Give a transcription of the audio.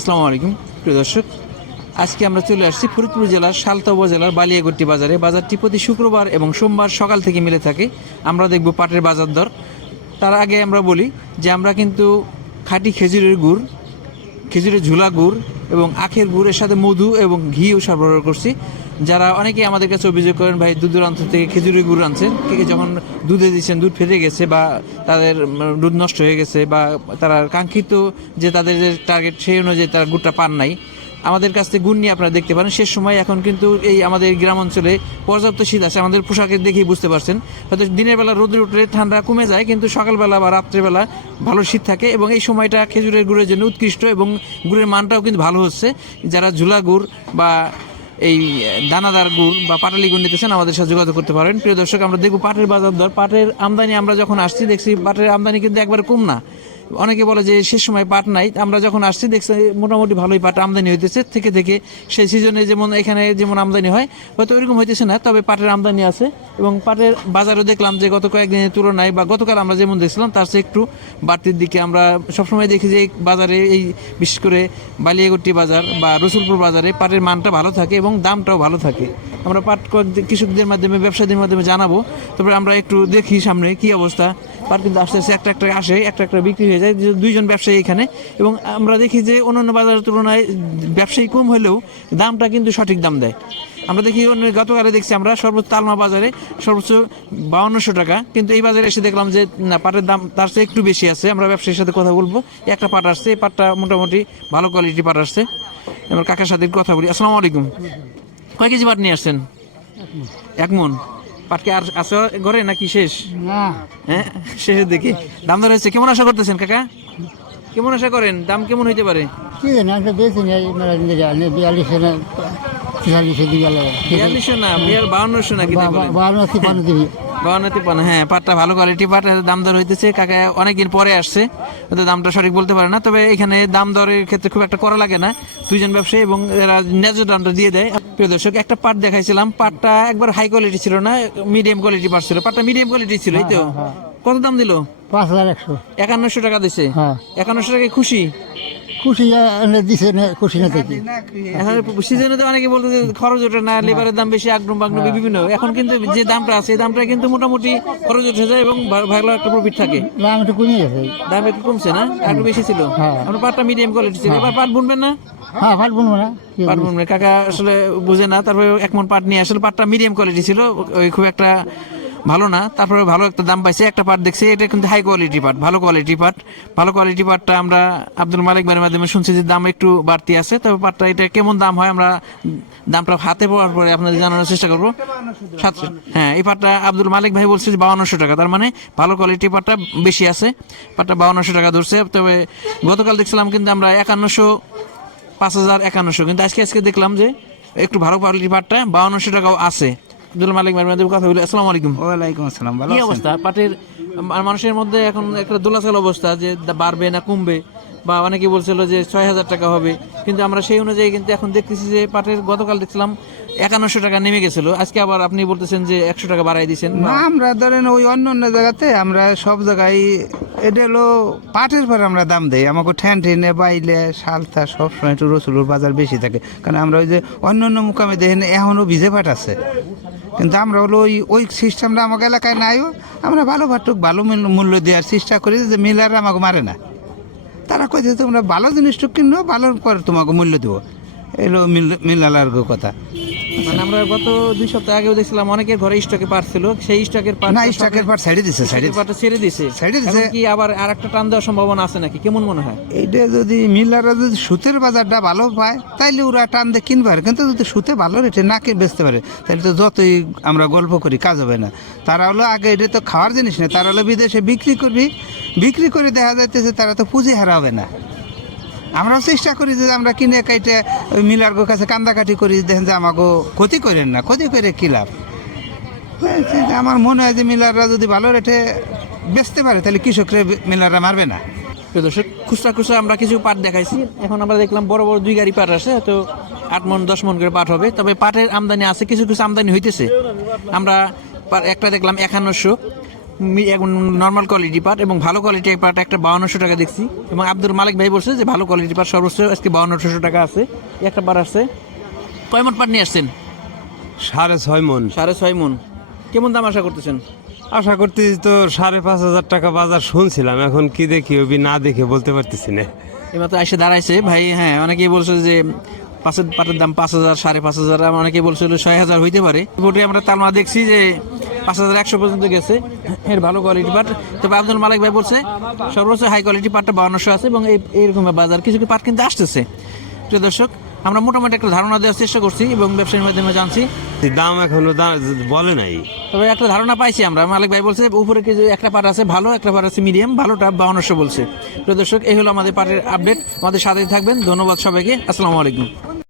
আসসালামু আলাইকুম প্রিয় দর্শক, আজকে আমরা চলে আসছি ফরিদপুর জেলার সালতা উপজেলার বালিয়াগট্টি বাজারে। বাজারটি প্রতি শুক্রবার এবং সোমবার সকাল থেকে মিলে থাকে। আমরা দেখব পাটের বাজার দর। তার আগে আমরা বলি যে আমরা কিন্তু খাঁটি খেজুরের গুড়, খেজুরের ঝুলা গুড় এবং আখের গুড়ের সাথে মধু এবং ঘিও সরবরাহ করছি। যারা অনেকেই আমাদের কাছে অভিযোগ করেন, ভাই দূর দূরান্ত থেকে খেজুরের গুড় আনছেন, যখন দুধে দিচ্ছেন দুধ ফেটে গেছে বা তাদের দুধ নষ্ট হয়ে গেছে বা তারা কাঙ্ক্ষিত যে তাদের যে টার্গেট সেই অনুযায়ী তারা গুড়টা পান নাই। আমাদের কাছ থেকে গুড় নিয়ে আপনারা দেখতে পারেন। শেষ সময় এখন কিন্তু এই আমাদের গ্রাম অঞ্চলে পর্যাপ্ত শীত আছে, আমাদের পোশাকের দেখেই বুঝতে পারছেন। হয়তো দিনের বেলা রোদ্রে উঠলে ঠান্ডা কমে যায়, কিন্তু সকালবেলা বা রাত্রেবেলা ভালো শীত থাকে এবং এই সময়টা খেজুরের গুড়ের জন্য উৎকৃষ্ট এবং গুড়ের মানটাও কিন্তু ভালো হচ্ছে। যারা ঝুলা গুড় বা এই দানাদার গুড় বা পাটালি গুড় নিতেছেন আমাদের সাথে যোগাযোগ করতে পারেন। প্রিয় দর্শক, আমরা দেখব পাটের বাজার দর। পাটের আমদানি আমরা যখন আসছি দেখছি পাটের আমদানি কিন্তু একবার কম না। অনেকে বলে যে শেষ সময় পাট নাই, আমরা যখন আসছি দেখছি মোটামুটি ভালোই পাট আমদানি হইতেছে থেকে থেকে। সেই সিজনে যেমন এখানে যেমন আমদানি হয় হয়তো ওইরকম হইতেছে না, তবে পাটের আমদানি আছে। এবং পাটের বাজারও দেখলাম যে গত কয়েকদিনের তুলনায় বা গতকাল আমরা যেমন দেখছিলাম তার চেয়ে একটু বাড়তির দিকে। আমরা সবসময় দেখি যে এই বাজারে, এই বিশেষ করে বালিয়াগট্টি বাজার বা রসুলপুর বাজারে পাটের মানটা ভালো থাকে এবং দামটাও ভালো থাকে। আমরা পাট কৃষকদের মাধ্যমে, ব্যবসায়ীদের মাধ্যমে জানাবো। তারপরে আমরা একটু দেখি সামনে কি অবস্থা। পাট কিন্তু আস্তে আস্তে একটা আসে, একটা বিক্রি হয়ে যায়, দুইজন ব্যবসায়ী এখানে। এবং আমরা দেখি যে অন্যান্য বাজারের তুলনায় ব্যবসায়ী কম হলেও দামটা কিন্তু সঠিক দাম দেয়। আমরা দেখি গতকালে দেখছি আমরা সর্বোচ্চ তালমা বাজারে সর্বোচ্চ 5200 টাকা, কিন্তু এই বাজারে এসে দেখলাম যে না, পাটের দাম তার চেয়ে একটু বেশি আছে। আমরা ব্যবসায়ীর সাথে কথা বলবো। একটা পাট আসছে, এই পাটটা মোটামুটি ভালো কোয়ালিটি পাট আসছে। এবার কাকার সাথে কথা বলি। আসসালামু আলাইকুম। কয় কেজি পাট নিয়ে আসছেন? 1 মণ পাট কি আর আছে ঘরে নাকি শেষ? হ্যাঁ, শেষের দিকে। দাম দর হয়েছে কেমন আশা করতেছেন কাকা? কেমন আশা করেন, দাম কেমন হইতে পারে? কি জানি একটা বেশি নেই, 4200 না 4300 দিকে গেল। 4200 না, 5200 নাকি? 52 দিবি। 52 হ্যাঁ, পাটটা ভালো কোয়ালিটি পাট। দাম দর হইতেছে। কাকা অনেকদিন পরে আসছে, হয়তো দামটা সঠিক বলতে পারে না, তবে এখানে দাম দরের ক্ষেত্রে খুব একটা করা লাগে না। দুইজন ব্যবসায়ী এবং এরা ন্যায্য দামটা দিয়ে দেয়। প্রিয় দর্শক, একটা পাট দেখাইছিলাম, পাটটা একবার হাই কোয়ালিটি ছিল না, মিডিয়াম কোয়ালিটি পাট ছিল। পাটটা মিডিয়াম কোয়ালিটি ছিল, এই তো। কত দাম দিল? 5100। 5100 টাকা দিছে। হ্যাঁ, 5100 টাকায় খুশি? খুশি দিছে না, খুশি না দেখি। এখন সিজনে তো অনেকে বলতে যে খরচ ওঠে না, লেবারের দাম বেশি, আগ্রম বাগ্রম বিভিন্ন। এখন কিন্তু যে দামটা আছে এই দামটা কিন্তু মোটামুটি খরচ উঠে যায় এবং ভালো একটা প্রফিট থাকে। দাম একটু কমে গেছে। দাম একটু কমছে না, একটু বেশি ছিল। আপনার পাটটা মিডিয়াম কোয়ালিটি ছিল। এবার পাট বুনবেন না? হ্যাঁ, পাট বুনবো না। পাট বুনবেন। কাকা আসলে বুঝে না, তারপরে 1 মণ পাট নিয়ে আসলে পাটটা মিডিয়াম কোয়ালিটি ছিল, ওই খুব একটা ভালো না। তারপরে ভালো একটা দাম পাইছে। একটা পাট দেখছি, এটা কিন্তু হাই কোয়ালিটি পাট, ভালো কোয়ালিটি পাট। ভালো কোয়ালিটি পাটটা আমরা আব্দুল মালিক ভাইয়ের মাধ্যমে শুনছি যে দাম একটু বাড়তি আছে। তবে পাটটা এটা কেমন দাম হয় আমরা দামটা হাতে পাওয়ার পরে আপনাদের জানানোর চেষ্টা করবো। হ্যাঁ, এই পাটটা আব্দুল মালিক ভাই বলছে যে 5200 টাকা, তার মানে ভালো কোয়ালিটি পাটটা বেশি আছে। পাটটা 5200 টাকা ধরছে। তবে গতকাল দেখছিলাম কিন্তু আমরা 5100, 5100, কিন্তু আজকে দেখলাম যে একটু ভালো কোয়ালিটি পাটটা 5200 টাকাও আছে। আব্দুল মালিক ভাইয়ের কথা বলি। আসসালামু আলাইকুম। ওয়ালাইকুম আসসালাম। ভালো কি আছেন? অবস্থা পাটের? মানুষের মধ্যে এখন একটা দোলাচল অবস্থা যে বাড়বে না কমবে, বা অনেকে বলছিল যে 6000 টাকা হবে, কিন্তু আমরা সেই অনুযায়ী কিন্তু এখন দেখতেছি যে পাটের গতকাল দেখছিলাম 5100 টাকা নেমে গেছিল। আজকে আবার আপনি বলতেছেন যে 100 টাকা বাড়াই দিচ্ছেন। না, আমরা ধরেন ওই অন্য অন্য জায়গাতে আমরা সব জায়গায় এটা হলো পাটের পর আমরা দাম দেই। আমাকে ঠ্যানে বাইলে সালতা সবসময় একটু রসুলুর বাজার বেশি থাকে, কারণ আমরা ওই যে অন্য অন্য মুকামে দেখেন এখনও ভিজে পাট আছে, কিন্তু আমরা হলো ওই সিস্টেমটা আমাকে এলাকায় নাইও। আমরা ভালো পাটুক ভালো মূল্য দেওয়ার চেষ্টা করি, যে মিলার আমাকে মারে না। তারা কইছে তোমরা ভালো জিনিসটুক কিনবো, ভালোর পর তোমাকে মূল্য দেবো। এলো মিলালার কথা। মানে আমরা গত 2 সপ্তাহ আগেও দেখছিলাম অনেকের ঘরে স্টকে পাট ছিল, সেই স্টকের পাট না, স্টকের পাট ছেড়ে দিছে, পাটটা ছেড়ে দিছে। এখন কি আবার আরেকটা টান দেওয়ার সম্ভাবনা আছে নাকি, কেমন মনে হয়? এইটা যদি মিলাররা যদি সুতের বাজারটা ভালো পায় তাইলে ওরা টান দিয়ে কিনবে পারে, কিন্তু যদি সুতে ভালো রেটে না কিনে বেচতে পারে তাহলে তো যতই আমরা গল্প করি কাজ হবে না। তারা হলো আগে এটা তো খাওয়ার জিনিস না, তারা হলো বিদেশে বিক্রি করে দেখা যাইতেছে তারা তো পুঁজি হারাবে না। আমরাও চেষ্টা করি যে আমরা কিনে কাইটে ওই মিলারগো কাছে কান্দাকাটি করি, দেখেন যে আমাকে ক্ষতি করেন না, ক্ষতি করে কী লাভ। আমার মনে হয় যে মিলাররা যদি ভালো রেটে বেচতে পারে তাহলে কৃষকরা মিলাররা মারবে না। দর্শক, খুচরা আমরা কিছু পাট দেখাইছি। এখন আমরা দেখলাম বড় বড় 2 গাড়ি পাট আছে, তো 8 মণ 10 মণ করে পাট হবে। তবে পাটের আমদানি আছে, কিছু আমদানি হইতেছে। আমরা একটা দেখলাম 5100, নর্মাল কোয়ালিটি পাট এবং ভালো কোয়ালিটির পাট একটা 5200 টাকা দেখছি, এবং আব্দুল মালিক ভাই বলছে যে ভালো কোয়ালিটি পাট সর্বোচ্চ আজকে 5200 টাকা আছে। একটা পাট আসছে। কয় মন পাট নিয়ে আসছেন? 6.5 মন। 6.5 মন। কেমন দাম আশা করতেছেন? আশা করতেছি তো 5,500 টাকা বাজার শুনছিলাম, এখন কি দেখি ওবি না দেখে বলতে পারতেছি না। এবার তো এসে দাঁড়াইছে ভাই। হ্যাঁ, অনেকেই বলছে যে পাটের দাম 5,000, 5,500, অনেকেই বলছিল 6,000 হইতে পারে। বোটে আমরা তালমা দেখছি যে 5,100 পর্যন্ত গেছে এর ভালো কোয়ালিটি পাট। তবে আব্দুল মালিক ভাই বলছে সর্বোচ্চ হাই কোয়ালিটি পাটটা 5200 আছে, এবং এইরকম বাজার কিছু পাট কিন্তু আসতেছে। প্রিয় দর্শক, আমরা মোটামুটি একটা ধারণা দেওয়ার চেষ্টা করছি এবং ব্যবসায়ীর মাধ্যমে জানছি। দাম এখনো বলে নাই, তবে একটা ধারণা পাইছি আমরা। মালিক ভাই বলছে উপরে কিছু একটা পাট আছে ভালো, একটা পাট আছে মিডিয়াম, ভালোটা 5200 বলছে। প্রিয় দর্শক, এই হলো আমাদের পাটের আপডেট। আমাদের সাথেই থাকবেন। ধন্যবাদ সবাইকে। আসসালামু আলাইকুম।